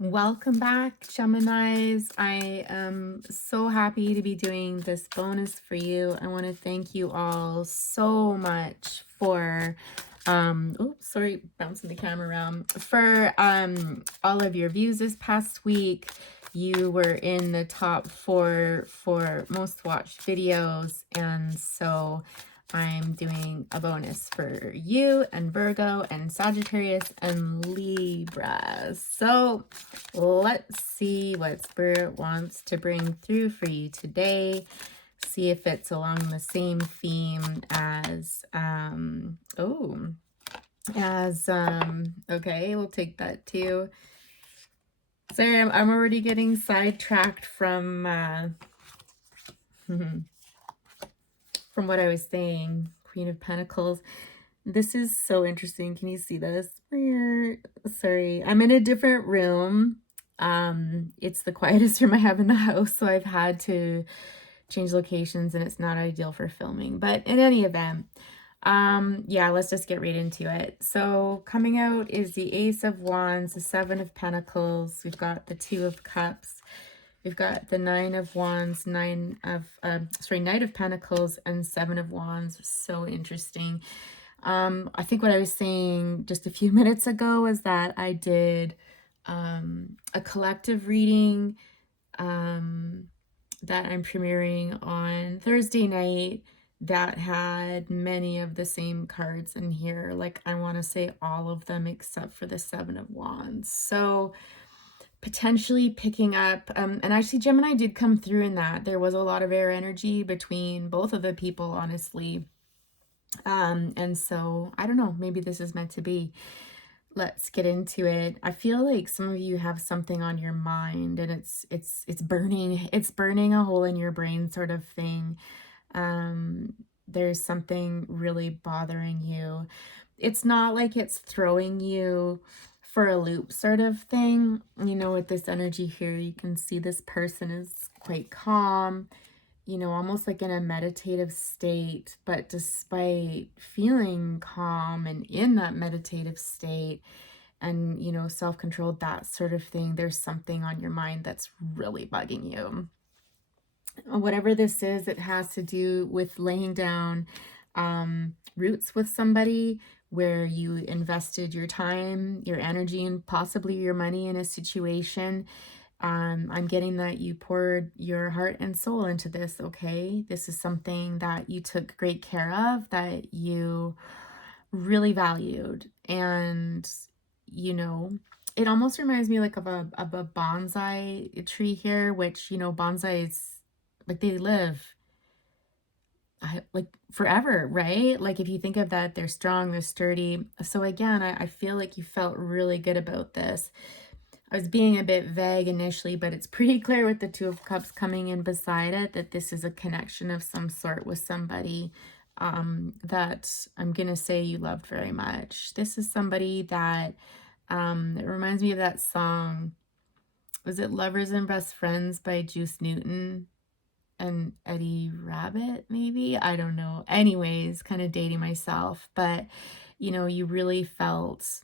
Welcome back, Geminis. I am so happy to be doing this bonus for you. I want to thank you all so much for oops, sorry, bouncing the camera around, for all of your views this past week. You were in the top 4 for most watched videos, and so I'm doing a bonus for you and Virgo and Sagittarius and Libra. So let's see what Spirit wants to bring through for you today. See if it's along the same theme as, okay, we'll take that too. Sorry, I'm already getting sidetracked from, from what I was saying. Queen of Pentacles. This is so interesting. Can you see this? Sorry, I'm in a different room. It's the quietest room I have in the house, so I've had to change locations and it's not ideal for filming. But in any event, yeah, let's just get right into it. So coming out is the Ace of Wands, the Seven of Pentacles. We've got the Two of Cups. We've got the Nine of Wands, Knight of Pentacles, and Seven of Wands. So interesting. I think what I was saying just a few minutes ago was that I did a collective reading that I'm premiering on Thursday night that had many of the same cards in here. Like, I want to say all of them except for the Seven of Wands. So potentially picking up, and actually Gemini did come through in that. There was a lot of air energy between both of the people, honestly. And so I don't know, maybe this is meant to be. Let's get into it. I feel like some of you have something on your mind and it's burning a hole in your brain, sort of thing. There's something really bothering you. It's not like it's throwing you for a loop, sort of thing. You know, with this energy here, you can see this person is quite calm, you know, almost like in a meditative state, but despite feeling calm and in that meditative state and, you know, self-controlled, that sort of thing, there's something on your mind that's really bugging you. Whatever this is, it has to do with laying down roots with somebody where you invested your time, your energy, and possibly your money in a situation. I'm getting that you poured your heart and soul into this, okay? This is something that you took great care of, that you really valued. And, you know, it almost reminds me like of a bonsai tree here, which, you know, bonsais, like, they live like forever, right? Like, if you think of that, they're strong, they're sturdy. So again, I feel like you felt really good about this. I was being a bit vague initially, but it's pretty clear with the Two of Cups coming in beside it that this is a connection of some sort with somebody that I'm going to say you loved very much. This is somebody that, it reminds me of that song. Was it Lovers and Best Friends by Juice Newton and Eddie Rabbit, maybe? I don't know. Anyways, kind of dating myself, but, you know, you really felt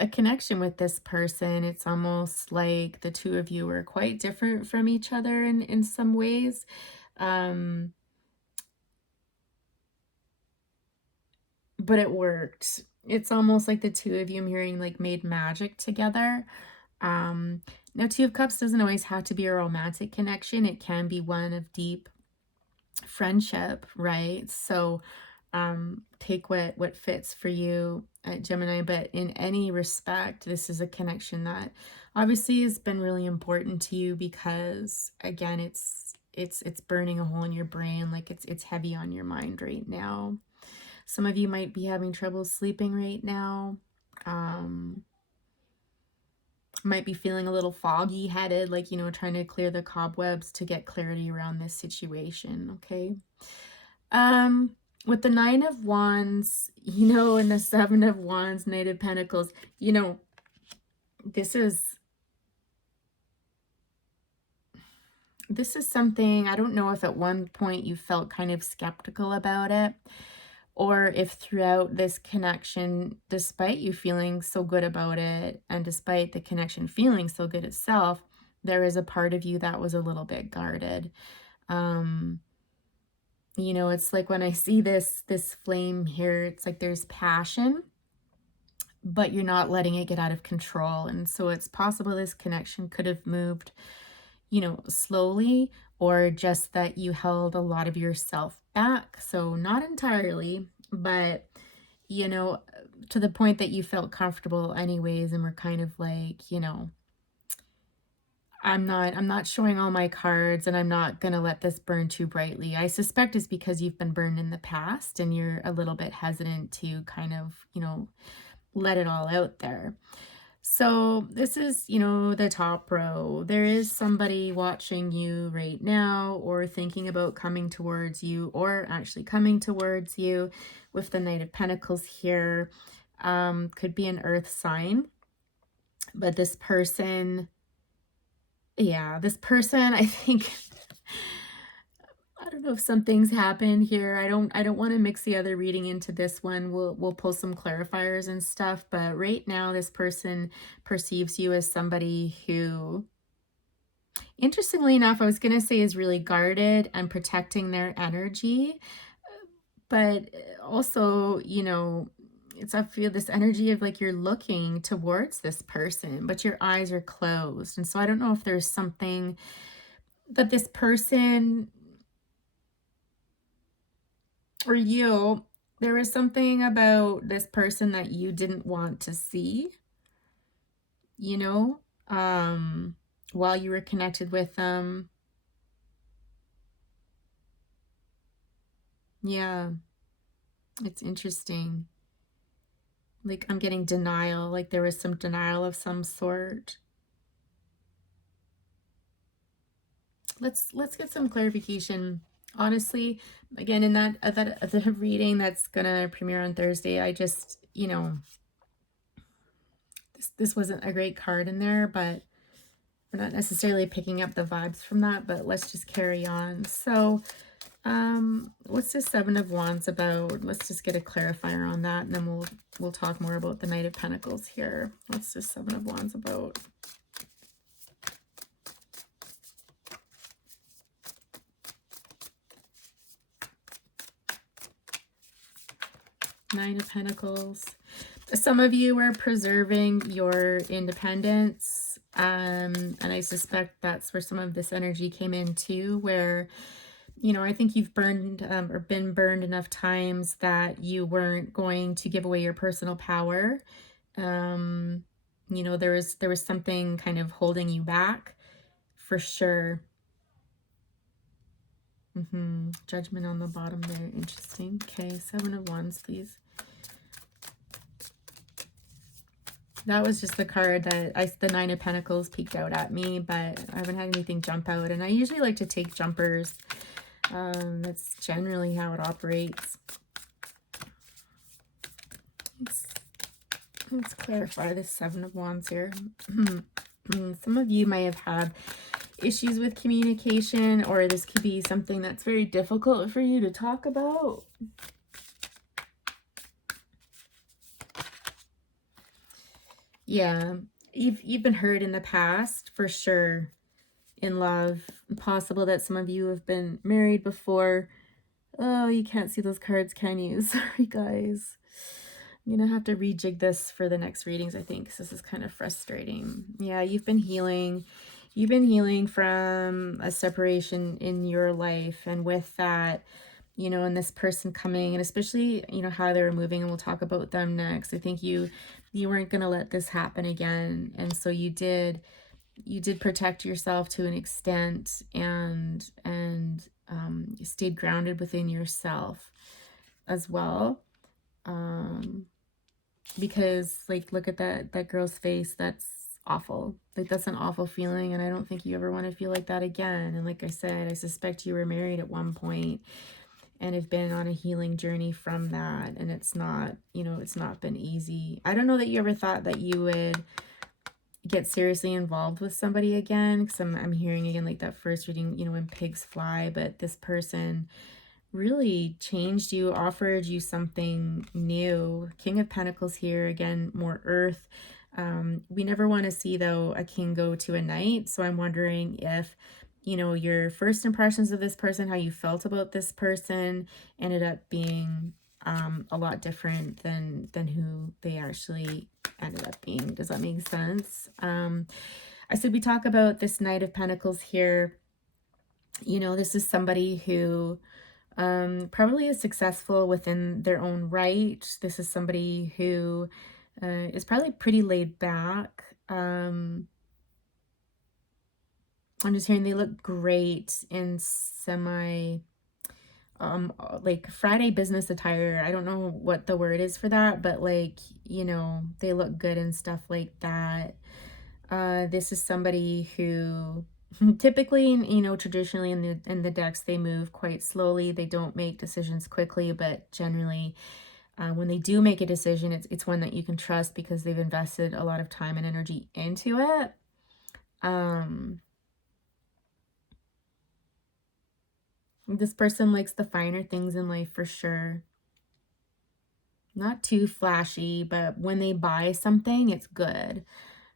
a connection with this person. It's almost like the two of you were quite different from each other in some ways. But it worked. It's almost like the two of you, I'm hearing, like, made magic together. Now, Two of Cups doesn't always have to be a romantic connection. It can be one of deep friendship, right? So take what fits for you, Gemini, but in any respect, this is a connection that obviously has been really important to you because, again, it's burning a hole in your brain. Like, it's heavy on your mind right now. Some of you might be having trouble sleeping right now. Might be feeling a little foggy headed, like, you know, trying to clear the cobwebs to get clarity around this situation. Okay. With the Nine of Wands, you know, and the Seven of Wands, Knight of Pentacles, you know, this is something, I don't know if at one point you felt kind of skeptical about it, or if throughout this connection, despite you feeling so good about it, and despite the connection feeling so good itself, there is a part of you that was a little bit guarded. Um, it's like when I see this flame here, it's like there's passion, but you're not letting it get out of control. And so it's possible this connection could have moved, slowly, or just that you held a lot of yourself back. So not entirely, but, you know, to the point that you felt comfortable anyways and were kind of like, I'm not showing all my cards, and I'm not going to let this burn too brightly. I suspect it's because you've been burned in the past and you're a little bit hesitant to kind of, let it all out there. So this is, the top row. There is somebody watching you right now, or thinking about coming towards you, or actually coming towards you with the Knight of Pentacles here. Could be an earth sign, but this person, I think, I don't know if something's happened here. I don't want to mix the other reading into this one. We'll pull some clarifiers and stuff, but right now this person perceives you as somebody who, interestingly enough, I was going to say is really guarded and protecting their energy, but also, I feel this energy of like you're looking towards this person, but your eyes are closed. And so I don't know if there's something that this person or you, there was something about this person that you didn't want to see, you know, um, while you were connected with them. Yeah, it's interesting. Like I'm getting denial, like there was some denial of some sort. Let's get some clarification. Honestly, again, in that reading that's gonna premiere on Thursday, I just, this wasn't a great card in there, but we're not necessarily picking up the vibes from that, but let's just carry on. So, what's the Seven of Wands about? Let's just get a clarifier on that, and then we'll talk more about the Knight of Pentacles here. What's the Seven of Wands about? Nine of Pentacles. Some of you are preserving your independence, and I suspect that's where some of this energy came in too, where, I think you've burned or been burned enough times that you weren't going to give away your personal power. There was something kind of holding you back, for sure. Judgment on the bottom there. Interesting. Okay, Seven of Wands, please. That was just the card that the Nine of Pentacles peeked out at me, but I haven't had anything jump out. And I usually like to take jumpers. That's generally how it operates. Let's clarify this Seven of Wands here. Some of you may have had issues with communication, or this could be something that's very difficult for you to talk about. Yeah, you've been hurt in the past, for sure, in love. Possible that some of you have been married before. Oh, you can't see those cards, can you? Sorry, guys. I'm going to have to rejig this for the next readings, I think, because this is kind of frustrating. Yeah, you've been healing. You've been healing from a separation in your life. And with that, and this person coming, and especially, how they were moving, and we'll talk about them next. I think you weren't going to let this happen again. And so you did protect yourself to an extent, and you stayed grounded within yourself as well. Because like, look at that girl's face. That's awful. Like, that's an awful feeling, and I don't think you ever want to feel like that again. And like I said, I suspect you were married at one point and have been on a healing journey from that, and it's not, it's not been easy. I don't know that you ever thought that you would get seriously involved with somebody again, because I'm hearing again, like that first reading, when pigs fly, but this person really changed you, offered you something new. King of Pentacles here, again, more earth. We never want to see, though, a king go to a knight. So I'm wondering if, you know, your first impressions of this person, how you felt about this person, ended up being a lot different than who they actually ended up being. Does that make sense? I said we talk about this Knight of Pentacles here. You know, this is somebody who probably is successful within their own right. This is somebody who is probably pretty laid back. I'm just hearing they look great in semi like Friday business attire. I don't know what the word is for that, but like, you know, they look good and stuff like that. This is somebody who typically, you know, traditionally in the decks, they move quite slowly. They don't make decisions quickly, but generally when they do make a decision, it's one that you can trust because they've invested a lot of time and energy into it. This person likes the finer things in life for sure. Not too flashy, but when they buy something, it's good,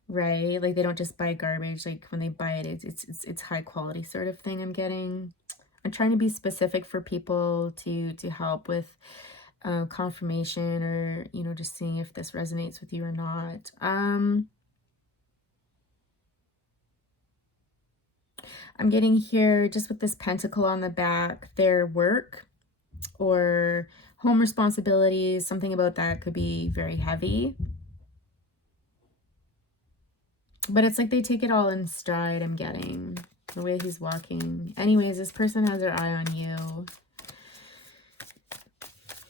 right? Like they don't just buy garbage. Like when they buy it, it's high quality sort of thing I'm getting. I'm trying to be specific for people to help with confirmation, or, you know, just seeing if this resonates with you or not. I'm getting here just with this pentacle on the back, their work or home responsibilities, something about that could be very heavy. But it's like they take it all in stride, I'm getting, the way he's walking. Anyways, this person has their eye on you.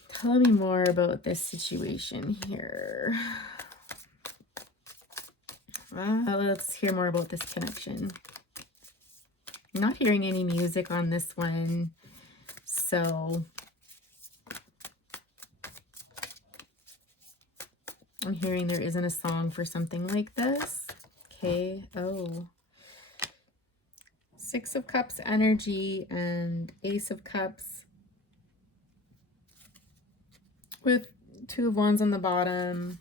Tell me more about this situation here. Let's hear more about this connection. I'm not hearing any music on this one, so I'm hearing there isn't a song for something like this. Okay, oh. Six of Cups energy and Ace of Cups with Two of Wands on the bottom.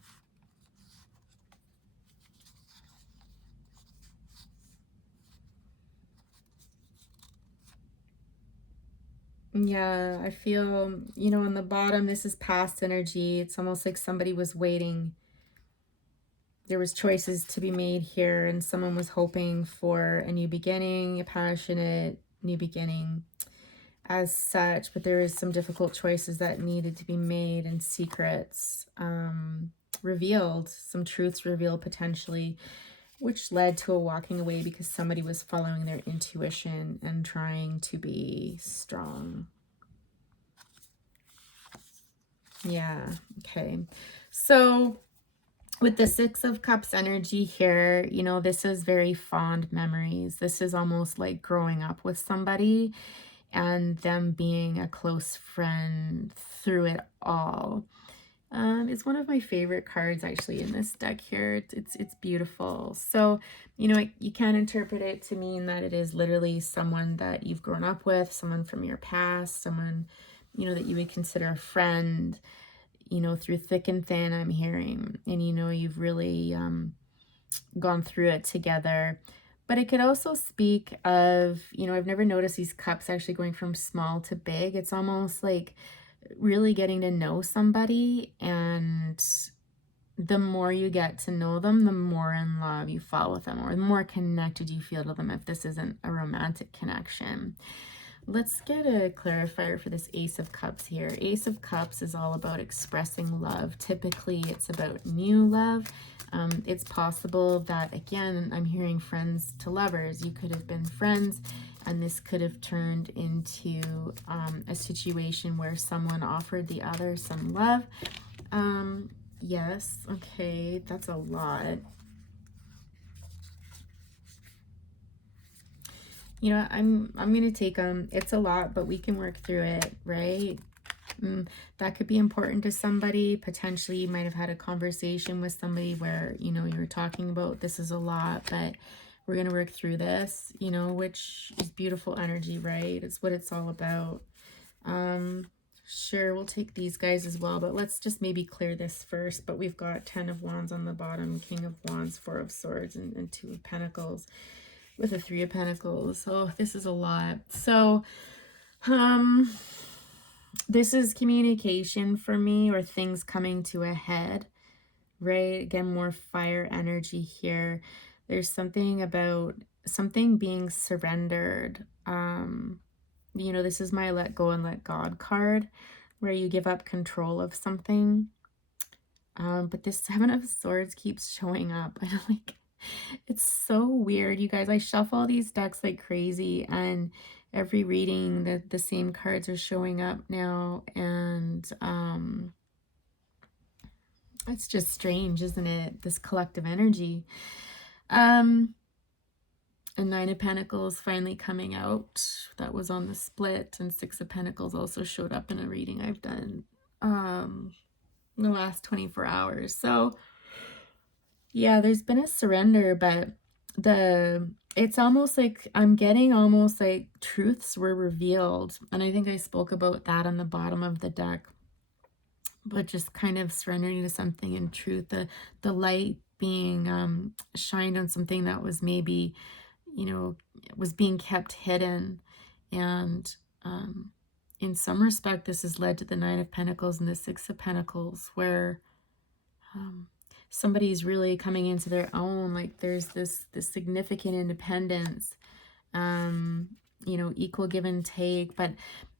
Yeah, I feel, you know, on the bottom, this is past energy. It's almost like somebody was waiting. There was choices to be made here, and someone was hoping for a new beginning, a passionate new beginning as such, but there is some difficult choices that needed to be made, and secrets revealed, some truths revealed potentially, which led to a walking away because somebody was following their intuition and trying to be strong. Yeah, okay. So with the Six of Cups energy here, you know, this is very fond memories. This is almost like growing up with somebody and them being a close friend through it all. It's one of my favorite cards actually in this deck here. It's beautiful. So, you know, you can interpret it to mean that it is literally someone that you've grown up with, someone from your past, someone, you know, that you would consider a friend, you know, through thick and thin, I'm hearing. And, you know, you've really gone through it together. But it could also speak of, you know, I've never noticed these cups actually going from small to big. It's almost like really getting to know somebody, and the more you get to know them, the more in love you fall with them, or the more connected you feel to them if this isn't a romantic connection. Let's get a clarifier for this Ace of Cups here. Ace of Cups is all about expressing love. Typically, it's about new love. It's possible that, again, I'm hearing friends to lovers. You could have been friends, and this could have turned into a situation where someone offered the other some love. Yes, okay, that's a lot. You know, I'm gonna take them. It's a lot, but we can work through it, right? That could be important to somebody. Potentially, you might have had a conversation with somebody where, you know, you were talking about this is a lot, but we're gonna work through this, you know, which is beautiful energy, right? It's what it's all about. Sure, we'll take these guys as well, but let's just maybe clear this first. But we've got 10 of Wands on the bottom, King of Wands, 4 of Swords, and 2 of Pentacles with a 3 of Pentacles. So this is a lot. So, this is communication for me, or things coming to a head, right? Again, more fire energy here. There's something about something being surrendered. You know, this is my let go and let God card, where you give up control of something. But this 7 of Swords keeps showing up. I don't like, it's so weird, you guys. I shuffle these decks like crazy, and every reading the same cards are showing up now, and it's just strange, isn't it? This collective energy. A 9 of Pentacles finally coming out. That was on the split, and 6 of Pentacles also showed up in a reading I've done in the last 24 hours. So yeah, there's been a surrender, but it's almost like I'm getting almost like truths were revealed, and I think I spoke about that on the bottom of the deck. But just kind of surrendering to something in truth, the light being shined on something that was maybe, you know, was being kept hidden. And in some respect, this has led to the 9 of Pentacles and the 6 of Pentacles, where somebody's really coming into their own. Like there's this significant independence, you know, equal give and take. But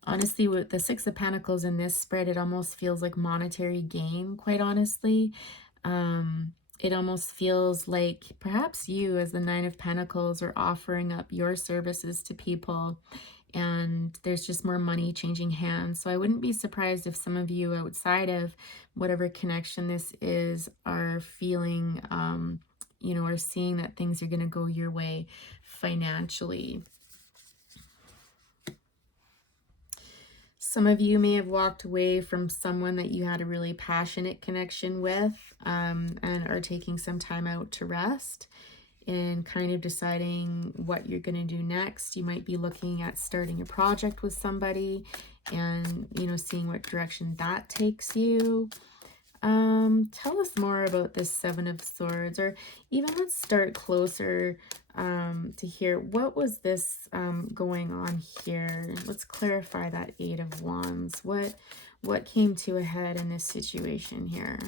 honestly, with the 6 of Pentacles in this spread, it almost feels like monetary gain, quite honestly. It almost feels like perhaps you, as the 9 of Pentacles, are offering up your services to people, and there's just more money changing hands. So I wouldn't be surprised if some of you outside of whatever connection this is are feeling, you know, are seeing that things are going to go your way financially. Some of you may have walked away from someone that you had a really passionate connection with, and are taking some time out to rest and kind of deciding what you're going to do next. You might be looking at starting a project with somebody and, you know, seeing what direction that takes you. Tell us more about this 7 of Swords, or even let's start closer to hear what was this going on here. Let's clarify that 8 of Wands. What came to a head in this situation here?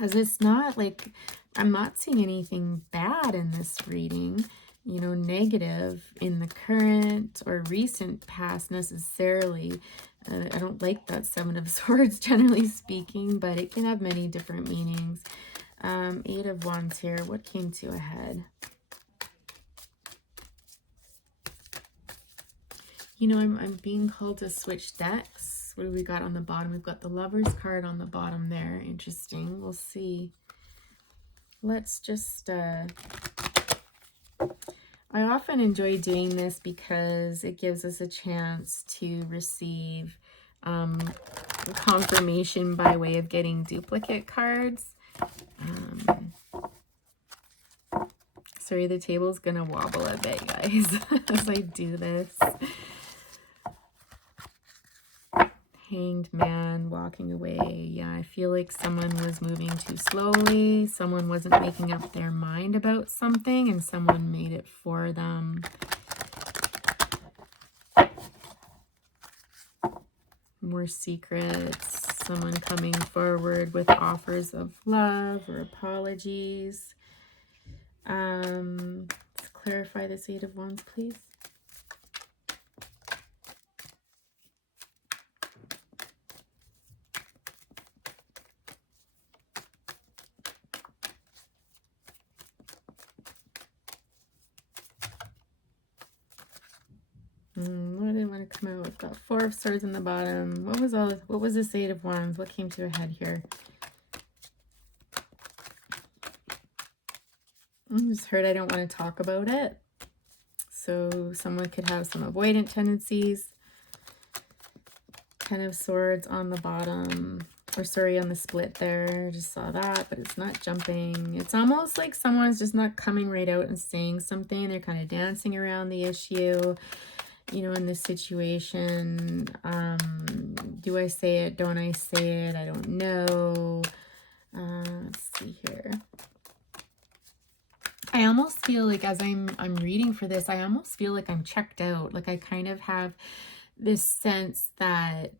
As it's not like, I'm not seeing anything bad in this reading, you know, negative in the current or recent past necessarily. I don't like that 7 of Swords, generally speaking, but it can have many different meanings. 8 of Wands here. What came to a head? You know, I'm being called to switch decks. What do we got on the bottom? We've got the Lover's card on the bottom there. Interesting. We'll see. Let's just... I often enjoy doing this because it gives us a chance to receive confirmation by way of getting duplicate cards. Sorry, the table's gonna wobble a bit, guys, as I do this. Hanged Man walking away. Yeah, I feel like someone was moving too slowly. Someone wasn't making up their mind about something, and someone made it for them. More secrets. Someone coming forward with offers of love or apologies. Let's clarify this 8 of Wands, please. What did I want to come out? We've got 4 of Swords in the bottom. What was this 8 of Wands? What came to a head here? I just heard I don't want to talk about it. So someone could have some avoidant tendencies. 10 of Swords on the bottom, or sorry, on the split there. Just saw that, but it's not jumping. It's almost like someone's just not coming right out and saying something. They're kind of dancing around the issue. in this situation. Do I say it? Don't I say it? I don't know. Let's see here. I almost feel like as I'm reading for this, I almost feel like I'm checked out. Like I kind of have this sense that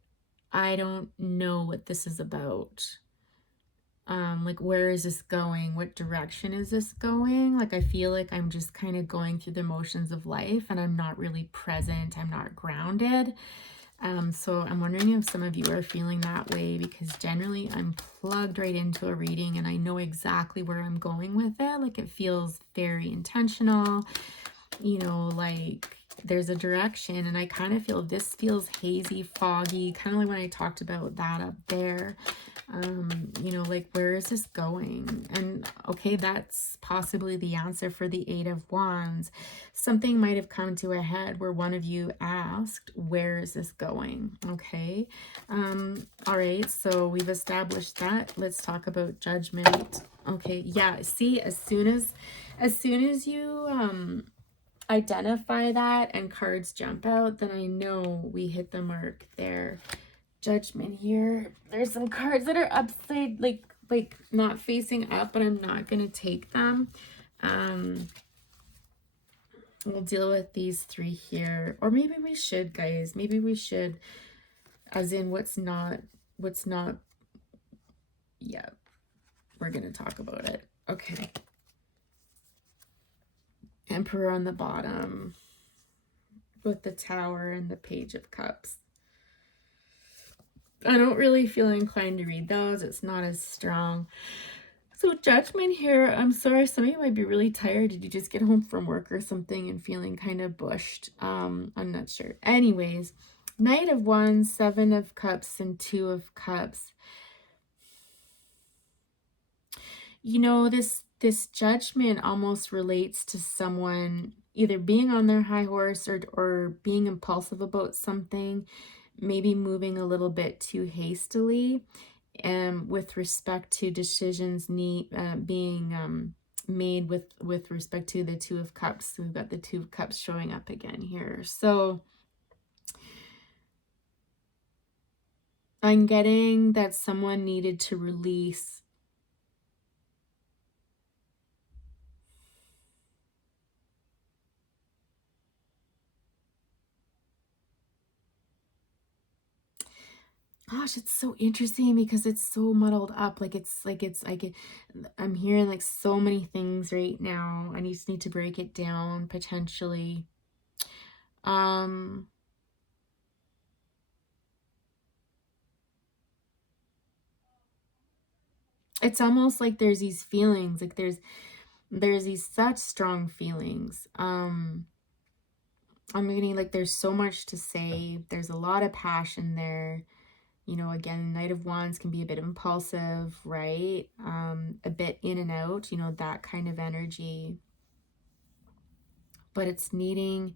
I don't know what this is about. Like where is this going? What direction is this going? Like I feel like I'm just kind of going through the motions of life and I'm not really present. I'm not grounded. So I'm wondering if some of you are feeling that way, because generally I'm plugged right into a reading and I know exactly where I'm going with it. Like it feels very intentional, like there's a direction, and I kind of feel this feels hazy, foggy, kind of like when I talked about that up there. Like where is this going? And okay, that's possibly the answer for the Eight of Wands. Something might have come to a head where one of you asked, where is this going? Okay. All right, so we've established that. Let's talk about Judgment. Okay, yeah, see, as soon as you identify that and cards jump out, then I know we hit the mark there. Judgment here. There's some cards that are upside, like not facing up, but I'm not gonna take them. We'll deal with these three here, or maybe we should, guys. Maybe we should, as in what's not. Yeah, we're gonna talk about it. Okay. Emperor on the bottom with the Tower and the Page of Cups. I don't really feel inclined to read those. It's not as strong. So Judgment here, I'm sorry, some of you might be really tired. Did you just get home from work or something and feeling kind of bushed? I'm not sure. Anyways, Knight of Wands, Seven of Cups, and Two of Cups. This judgment almost relates to someone either being on their high horse or being impulsive about something, maybe moving a little bit too hastily, with respect to decisions being made with respect to the Two of Cups. So we've got the Two of Cups showing up again here. So I'm getting that someone needed to release Gosh, it's so interesting because it's so muddled up. I'm hearing like so many things right now. I just need to break it down potentially. It's almost like there's these feelings, like there's these such strong feelings. I'm getting like there's so much to say. There's a lot of passion there. Again, Knight of Wands can be a bit impulsive, right? A bit in and out, that kind of energy. But it's needing,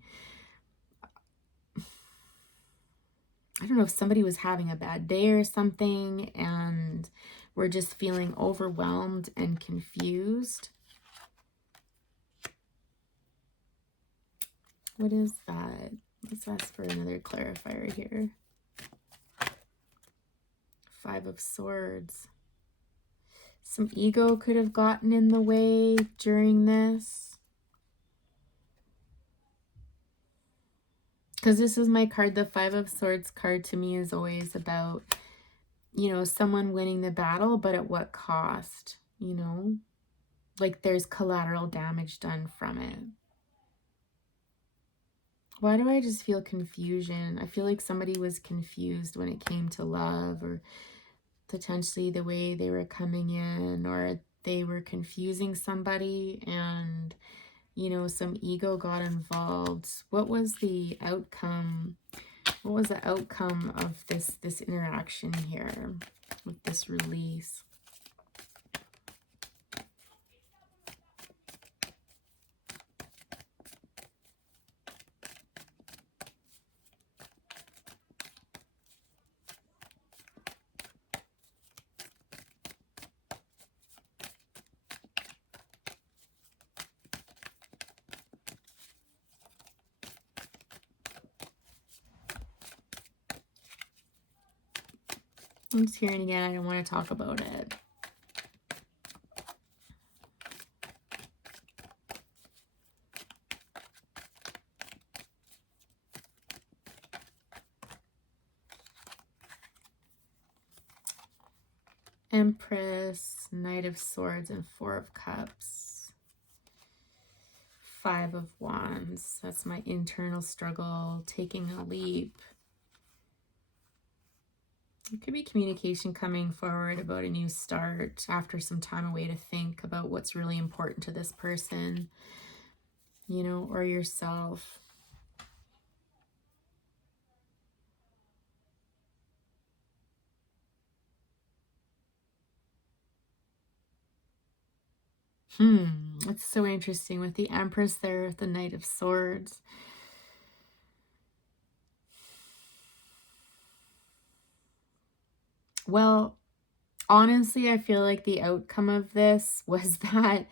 I don't know if somebody was having a bad day or something and we're just feeling overwhelmed and confused. What is that? Let's ask for another clarifier here. Five of Swords. Some ego could have gotten in the way during this. Because this is my card. The Five of Swords card to me is always about, someone winning the battle, but at what cost, Like there's collateral damage done from it. Why do I just feel confusion? I feel like somebody was confused when it came to love, or potentially the way they were coming in, or they were confusing somebody and, some ego got involved. What was the outcome? What was the outcome of this interaction here with this release? I'm just hearing again, I don't want to talk about it. Empress, Knight of Swords, and Four of Cups. Five of Wands. That's my internal struggle, taking a leap. It could be communication coming forward about a new start after some time away to think about what's really important to this person, you know, or yourself. It's so interesting with the Empress there, the Knight of Swords. Well, honestly, I feel like the outcome of this was that,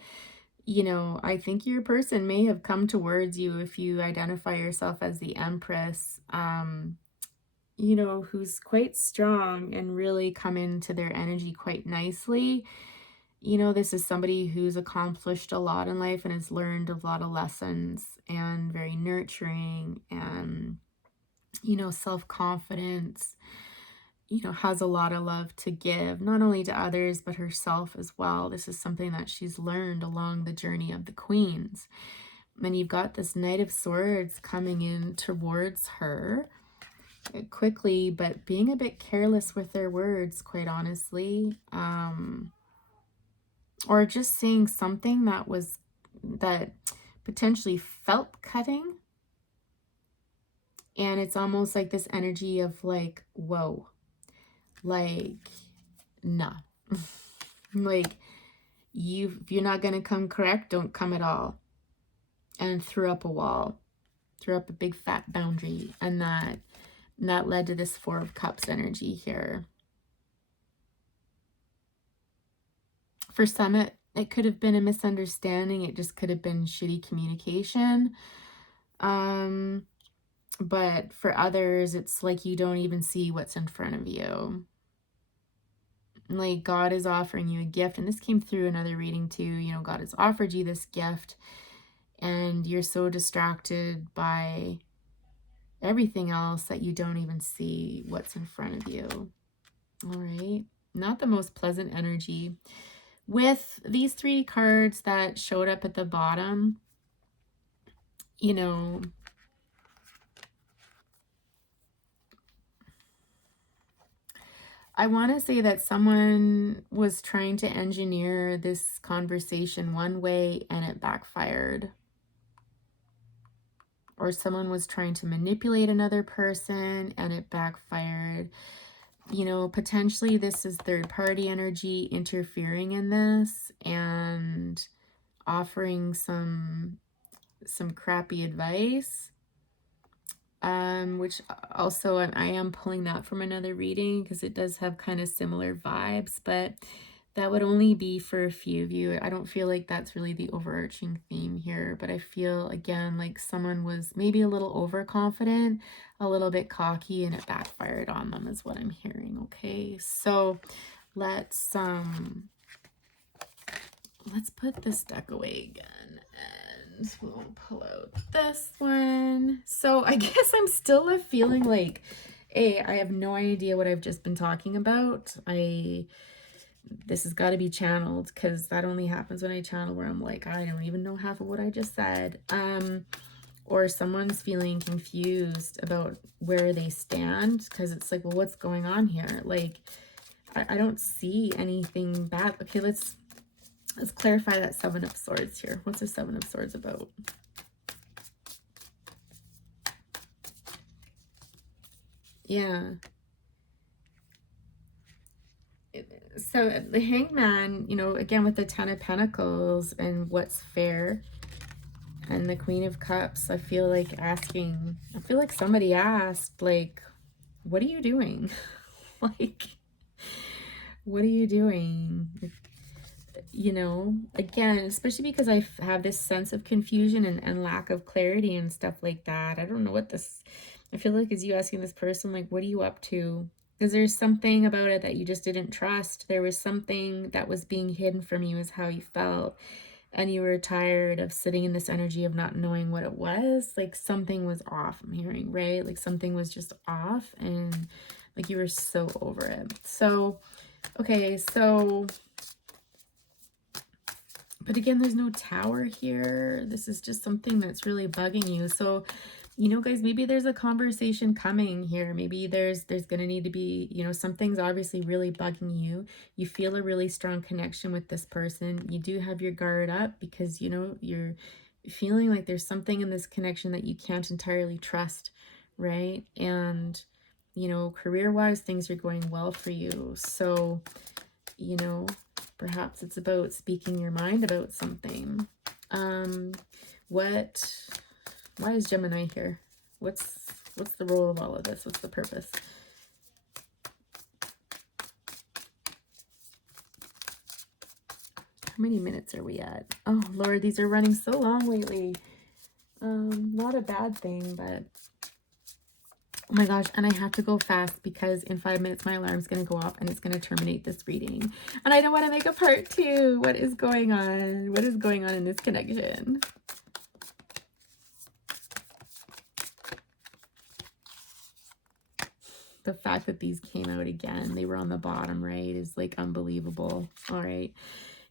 you know, I think your person may have come towards you if you identify yourself as the Empress, you know, who's quite strong and really come into their energy quite nicely. You know, this is somebody who's accomplished a lot in life and has learned a lot of lessons and very nurturing and, you know, self-confidence, you know, has a lot of love to give, not only to others, but herself as well. This is something that she's learned along the journey of the Queens. And you've got this Knight of Swords coming in towards her quickly, but being a bit careless with their words, quite honestly. Or just saying something that potentially felt cutting. And it's almost like this energy of like, whoa, like, nah. Like, if you're not going to come correct, don't come at all. And threw up a wall, threw up a big fat boundary. And that led to this Four of Cups energy here. For some, it could have been a misunderstanding. It just could have been shitty communication. But for others, it's like you don't even see what's in front of you. Like, God is offering you a gift. And this came through another reading too. You know, God has offered you this gift. And you're so distracted by everything else that you don't even see what's in front of you. All right. Not the most pleasant energy. With these three cards that showed up at the bottom, you know, I want to say that someone was trying to engineer this conversation one way and it backfired. Or someone was trying to manipulate another person and it backfired. You know, potentially this is third party energy interfering in this and offering some crappy advice. Which also I am pulling that from another reading because it does have kind of similar vibes, but that would only be for a few of you. I don't feel like that's really the overarching theme here, but I feel, again, like someone was maybe a little overconfident, a little bit cocky, and it backfired on them is what I'm hearing, okay? So let's put this deck away again, and we'll pull out this one. So I guess I'm still left feeling like, I have no idea what I've just been talking about. This has got to be channeled because that only happens when I channel where I'm like, I don't even know half of what I just said. Or someone's feeling confused about where they stand because it's like, well, what's going on here? Like, I don't see anything bad. Okay, let's clarify that Seven of Swords here. What's the Seven of Swords about? Yeah. So the Hangman, you know, again with the Ten of Pentacles and what's fair and the Queen of Cups, I feel like somebody asked, like, what are you doing? Like, what are you doing? You know, again, especially because I have this sense of confusion and lack of clarity and stuff like that. I don't know what this, I feel like is you asking this person, like, what are you up to? because there's something about it that you just didn't trust. There was something that was being hidden from you, is how you felt. And you were tired of sitting in this energy of not knowing what it was. Like something was off, I'm hearing, right? Like something was just off, and like you were so over it. So, okay, so, but again, there's no tower here. This is just something that's really bugging you. So, you know, guys, maybe there's a conversation coming here. Maybe there's going to need to be, you know, something's obviously really bugging you. You feel a really strong connection with this person. You do have your guard up because, you know, you're feeling like there's something in this connection that you can't entirely trust, right? And, you know, career-wise, things are going well for you. So, you know, perhaps it's about speaking your mind about something. Why is Gemini here? What's the role of all of this? What's the purpose? How many minutes are we at? Oh Lord, these are running so long lately. Not a bad thing, but oh my gosh, and I have to go fast because in 5 minutes my alarm's going to go off and it's going to terminate this reading. And I don't want to make a part 2. What is going on? What is going on in this connection? The fact that these came out again, they were on the bottom, right, is like unbelievable. All right.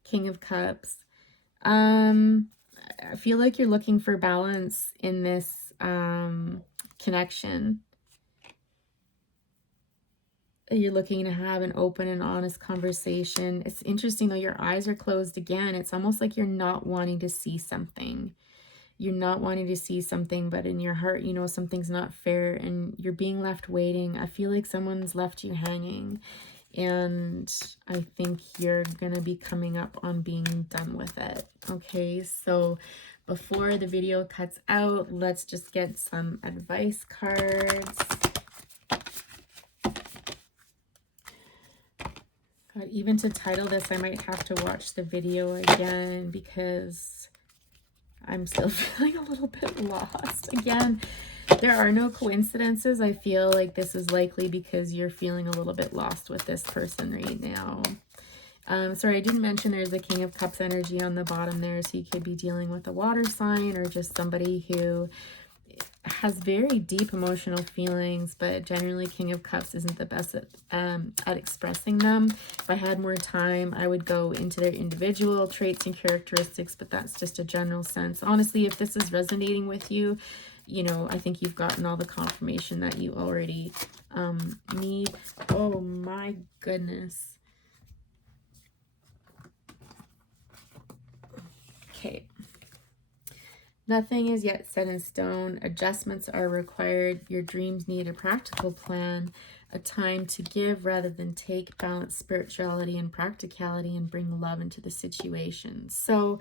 King of Cups. I feel like you're looking for balance in this connection. You're looking to have an open and honest conversation. It's interesting though, your eyes are closed again. It's almost like you're not wanting to see something. You're not wanting to see something, but in your heart, you know something's not fair and you're being left waiting. I feel like someone's left you hanging, and I think you're going to be coming up on being done with it. Okay, so before the video cuts out, let's just get some advice cards. God, even to title this, I might have to watch the video again because I'm still feeling a little bit lost. Again, there are no coincidences. I feel like this is likely because you're feeling a little bit lost with this person right now. Sorry, I didn't mention there's a King of Cups energy on the bottom there, so you could be dealing with a water sign or just somebody who has very deep emotional feelings, but generally King of Cups isn't the best at expressing them. If I had more time, I would go into their individual traits and characteristics, but that's just a general sense. Honestly, if this is resonating with you, you know, I think you've gotten all the confirmation that you already need. Oh my goodness. Okay. Nothing is yet set in stone. Adjustments are required. Your dreams need a practical plan, a time to give rather than take, balance spirituality and practicality, and bring love into the situation. So,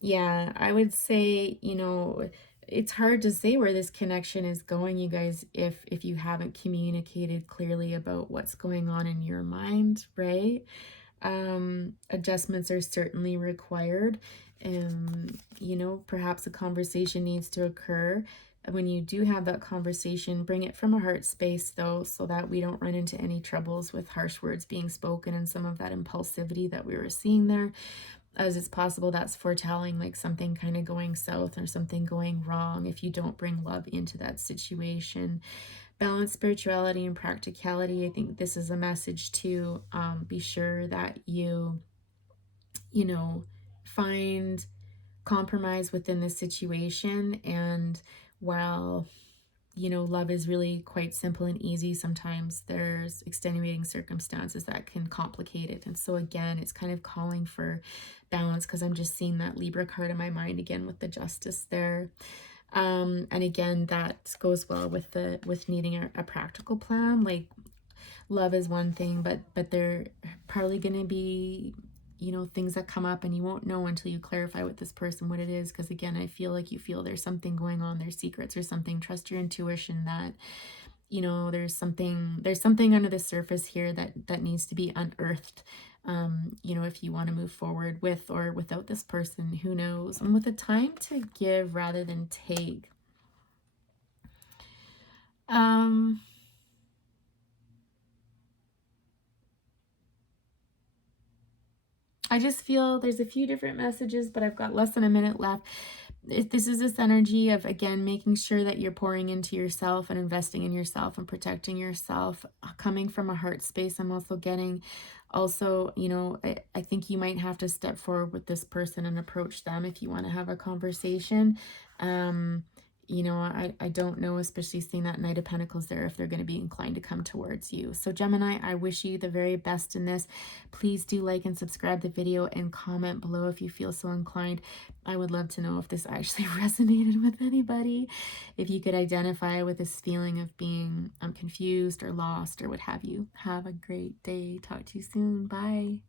yeah, I would say, you know, it's hard to say where this connection is going, you guys, if you haven't communicated clearly about what's going on in your mind, right? Adjustments are certainly required. You know, perhaps a conversation needs to occur. When you do have that conversation, bring it from a heart space though, so that we don't run into any troubles with harsh words being spoken and some of that impulsivity that we were seeing there, as it's possible that's foretelling like something kind of going south or something going wrong if you don't bring love into that situation. Balance spirituality and practicality. I think this is a message to be sure that you know, find compromise within the situation. And while, you know, love is really quite simple and easy, sometimes there's extenuating circumstances that can complicate it. And so again, it's kind of calling for balance, because I'm just seeing that Libra card in my mind again with the Justice there. And again, that goes well with needing a practical plan. Like, love is one thing, but there probably going to be, you know, things that come up and you won't know until you clarify with this person what it is. Because again, I feel like you feel there's something going on, there's secrets or something. Trust your intuition that, you know, there's something under the surface here that needs to be unearthed. You know, if you want to move forward with or without this person, who knows. And with a time to give rather than take. I just feel there's a few different messages, but I've got less than a minute left. This is this energy of, again, making sure that you're pouring into yourself and investing in yourself and protecting yourself, coming from a heart space. I'm also getting, also, I think you might have to step forward with this person and approach them if you want to have a conversation. Um, I don't know, especially seeing that Knight of Pentacles there, if they're going to be inclined to come towards you. So Gemini, I wish you the very best in this. Please do like and subscribe the video and comment below if you feel so inclined. I would love to know if this actually resonated with anybody. If you could identify with this feeling of being confused or lost or what have you. Have a great day. Talk to you soon. Bye.